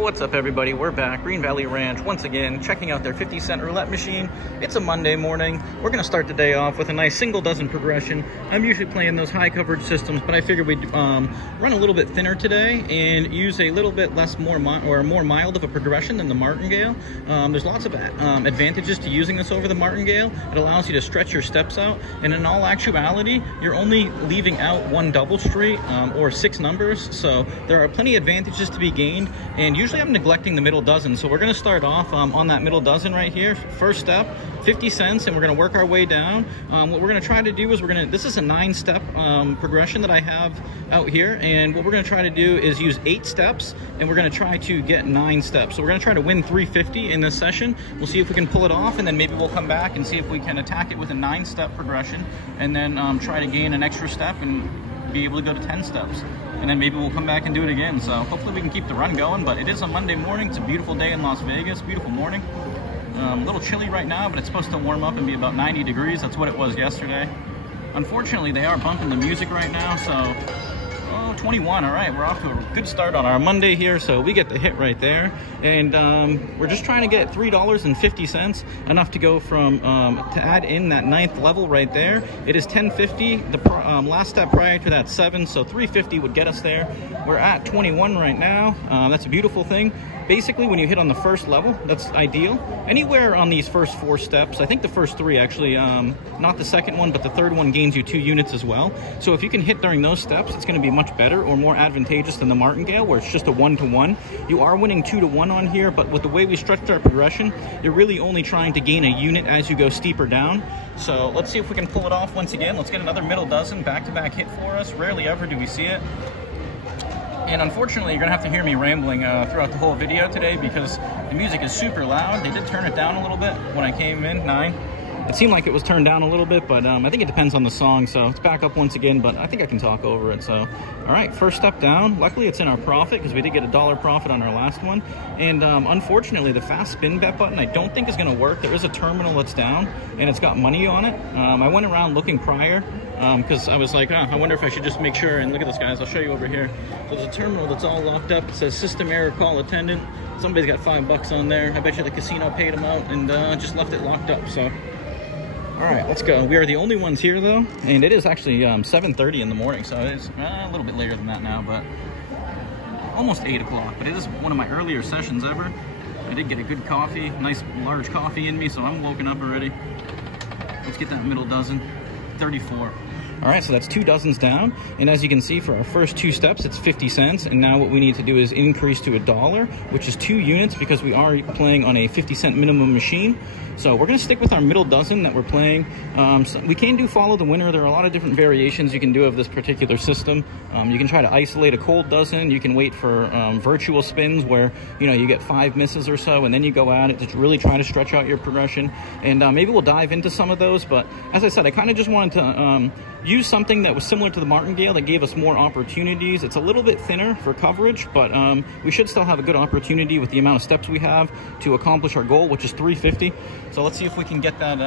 What's up, everybody? We're back, Green Valley Ranch, once again, checking out their 50-cent roulette machine. It's a Monday morning. We're going to start the day off with a nice single dozen progression. I'm usually playing those high coverage systems, but I figured we'd run a little bit thinner today and use a little bit more mild of a progression than the martingale. There's lots of advantages to using this over the martingale. It allows you to stretch your steps out, and in all actuality, you're only leaving out one double street or 6 numbers, so there are plenty of advantages to be gained. And usually I'm neglecting the middle dozen, so we're going to start off on that middle dozen right here. First step, 50 cents, and we're going to work our way down. What we're going to try to do is this is a 9-step progression that I have out here, and what we're going to try to do is use 8 steps, and we're going to try to get 9 steps. So we're going to try to win 350 in this session. We'll see if we can pull it off, and then maybe we'll come back and see if we can attack it with a 9-step progression, and then try to gain an extra step and be able to go to 10 steps. And then maybe we'll come back and do it again. So hopefully we can keep the run going, but it is a Monday morning. It's a beautiful day in Las Vegas, beautiful morning. A little chilly right now, but it's supposed to warm up and be about 90 degrees. That's what it was yesterday. Unfortunately, they are bumping the music right now, so 21. All right, we're off to a good start on our Monday here, so we get the hit right there. And we're just trying to get $3.50, enough to go from to add in that 9th level right there. It is 10.50. The last step prior to that 7, so 3.50 would get us there. We're at 21 right now. That's a beautiful thing. Basically, when you hit on the first level, that's ideal. Anywhere on these first 4 steps, I think the first 3 actually, not the second one, but the third one gains you 2 units as well. So if you can hit during those steps, it's going to be much better or more advantageous than the martingale, where it's just a 1-to-1. You are winning 2-to-1 on here, but with the way we stretched our progression, you're really only trying to gain a unit as you go steeper down. So let's see if we can pull it off once again. Let's get another middle dozen, back-to-back hit for us. Rarely ever do we see it. And unfortunately, you're gonna have to hear me rambling throughout the whole video today because the music is super loud. They did turn it down a little bit when I came in, 9. It seemed like it was turned down a little bit, but I think it depends on the song, so it's back up once again, but I think I can talk over it. So, all right, first step down. Luckily, it's in our profit because we did get a $1 profit on our last one. And unfortunately, the fast spin bet button I don't think is gonna work. There is a terminal that's down, and it's got money on it. I went around looking prior, because I was like, I wonder if I should just make sure. And look at this, guys. I'll show you over here. So there's a terminal that's all locked up. It says system error, call attendant. Somebody's got $5 on there. I bet you the casino paid them out and just left it locked up. So, all right, let's go. We are the only ones here, though, and it is actually 7:30 in the morning. So it is a little bit later than that now, but almost 8 o'clock. But it is one of my earlier sessions ever. I did get a good coffee, nice large coffee in me, so I'm woken up already. Let's get that middle dozen. 34. All right, so that's 2 dozens down, and as you can see, for our first 2 steps, it's 50 cents, and now what we need to do is increase to $1, which is 2 units because we are playing on a 50-cent minimum machine. So we're going to stick with our middle dozen that we're playing. So we can do follow the winner. There are a lot of different variations you can do of this particular system. You can try to isolate a cold dozen. You can wait for virtual spins where, you get 5 misses or so, and then you go at it to really try to stretch out your progression. And maybe we'll dive into some of those, but as I said, I kind of just wanted to use something that was similar to the martingale that gave us more opportunities. It's a little bit thinner for coverage, but we should still have a good opportunity with the amount of steps we have to accomplish our goal, which is 350. So let's see if we can get that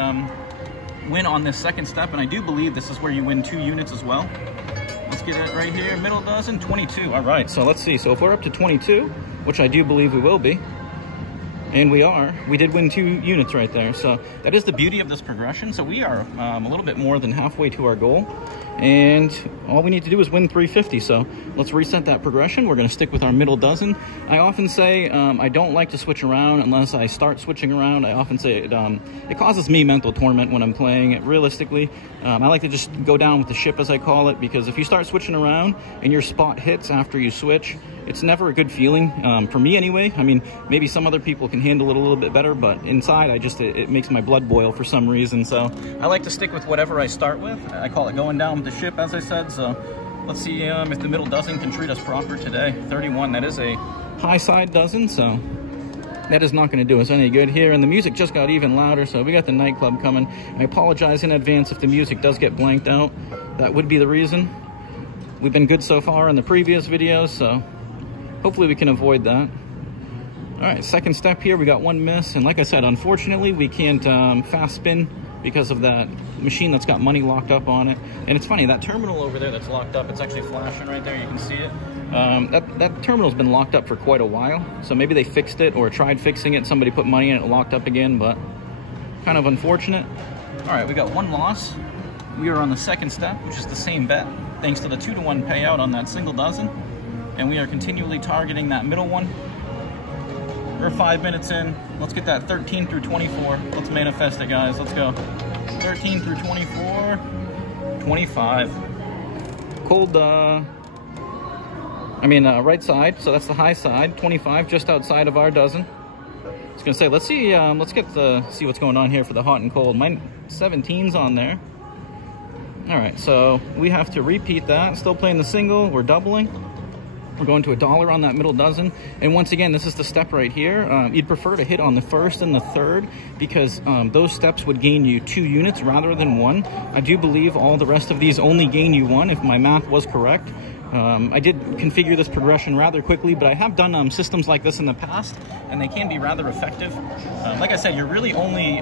win on this second step, and I do believe this is where you win 2 units as well. Let's get it right here, middle dozen, 22. All right, so let's see. So if we're up to 22, which I do believe we will be, and we are, we did win 2 units right there. So that is the beauty of this progression. So we are a little bit more than halfway to our goal. And all we need to do is win 350. So let's reset that progression. We're going to stick with our middle dozen. I often say I don't like to switch around unless I start switching around. I often say it causes me mental torment when I'm playing it. Realistically, I like to just go down with the ship, as I call it, because if you start switching around and your spot hits after you switch, it's never a good feeling, for me anyway. I mean, maybe some other people can handle it a little bit better, but inside, it makes my blood boil for some reason. So I like to stick with whatever I start with. I call it going down with the ship, as I said. So let's see if the middle dozen can treat us proper today. 31, that is a high side dozen, so that is not going to do us any good here. And the music just got even louder, so we got the nightclub coming. I apologize in advance if the music does get blanked out. That would be the reason. We've been good so far in the previous videos, so hopefully we can avoid that. All right, second step here, we got 1 miss. And like I said, unfortunately, we can't fast spin because of that machine that's got money locked up on it. And it's funny, that terminal over there that's locked up, it's actually flashing right there. You can see it. That terminal's been locked up for quite a while, so maybe they fixed it or tried fixing it. Somebody put money in it, locked up again, but kind of unfortunate. All right, we got one loss. We are on the second step, which is the same bet, thanks to the 2-to-1 payout on that single dozen. And we are continually targeting that middle one. We're 5 minutes in. Let's get that 13 through 24. Let's manifest it, guys. Let's go. 13 through 24. 25. Cold, right side. So that's the high side. 25, just outside of our dozen. I was gonna say, let's see. See what's going on here for the hot and cold. My 17's on there. All right, so we have to repeat that. Still playing the single. We're doubling. We're going to $1 on that middle dozen. And once again, this is the step right here. You'd prefer to hit on the first and the third because those steps would gain you 2 units rather than 1. I do believe all the rest of these only gain you 1, if my math was correct. I did configure this progression rather quickly, but I have done systems like this in the past, and they can be rather effective. Like I said, you're really only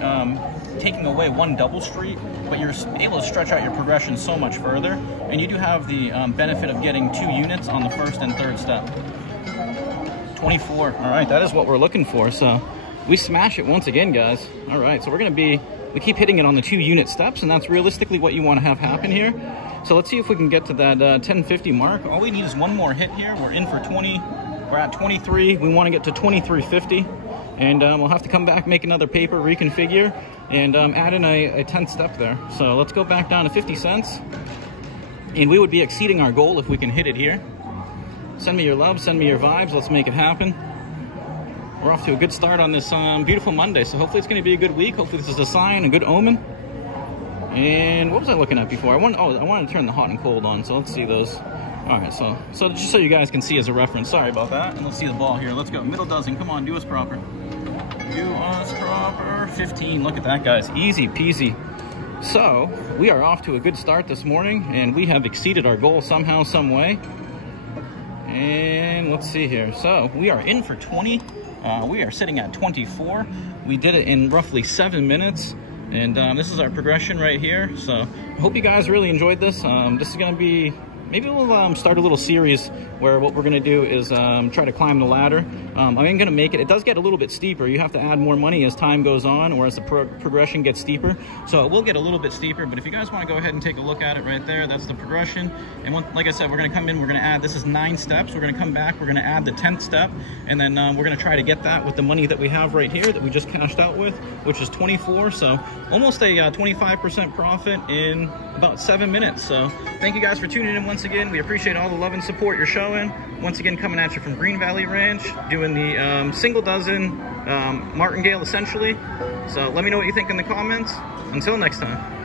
taking away 1 double street, but you're able to stretch out your progression so much further, and you do have the benefit of getting 2 units on the first and third step. 24. All right, that is what we're looking for. So we smash it once again, guys. All right, so we keep hitting it on the 2 unit steps, and that's realistically what you want to have happen here. So let's see if we can get to that 1050 mark. All we need is 1 more hit here. We're in for 20. We're at 23. We want to get to 2350. And we'll have to come back, make another paper, reconfigure, and add in a 10th step there. So let's go back down to 50 cents. And we would be exceeding our goal if we can hit it here. Send me your love, send me your vibes. Let's make it happen. We're off to a good start on this beautiful Monday. So hopefully it's going to be a good week. Hopefully this is a sign, a good omen. And what was I looking at before? I wanted to turn the hot and cold on, so let's see those. All right, so just so you guys can see as a reference. Sorry about that. And let's see the ball here. Let's go. Middle dozen. Come on, do us proper. Do us proper. 15. Look at that, guys. Easy peasy. So we are off to a good start this morning, and we have exceeded our goal somehow, some way. And let's see here. So we are in for 20. We are sitting at 24. We did it in roughly 7 minutes. And this is our progression right here. So I hope you guys really enjoyed this. This is going to be, maybe we'll start a little series where what we're going to do is try to climb the ladder. I'm going to make it does get a little bit steeper. You have to add more money as time goes on, or as the progression gets steeper. So it will get a little bit steeper, but if you guys want to go ahead and take a look at it right there, that's the progression. And like I said, we're going to come in, we're going to add, this is 9 steps. We're going to come back, we're going to add the 10th step, and then we're going to try to get that with the money that we have right here that we just cashed out with, which is 24. So almost a 25% profit in about 7 minutes. So thank you guys for tuning in once again. We appreciate all the love and support you're showing. Once again, coming at you from Green Valley Ranch, doing the single dozen martingale essentially. So let me know what you think in the comments. Until next time.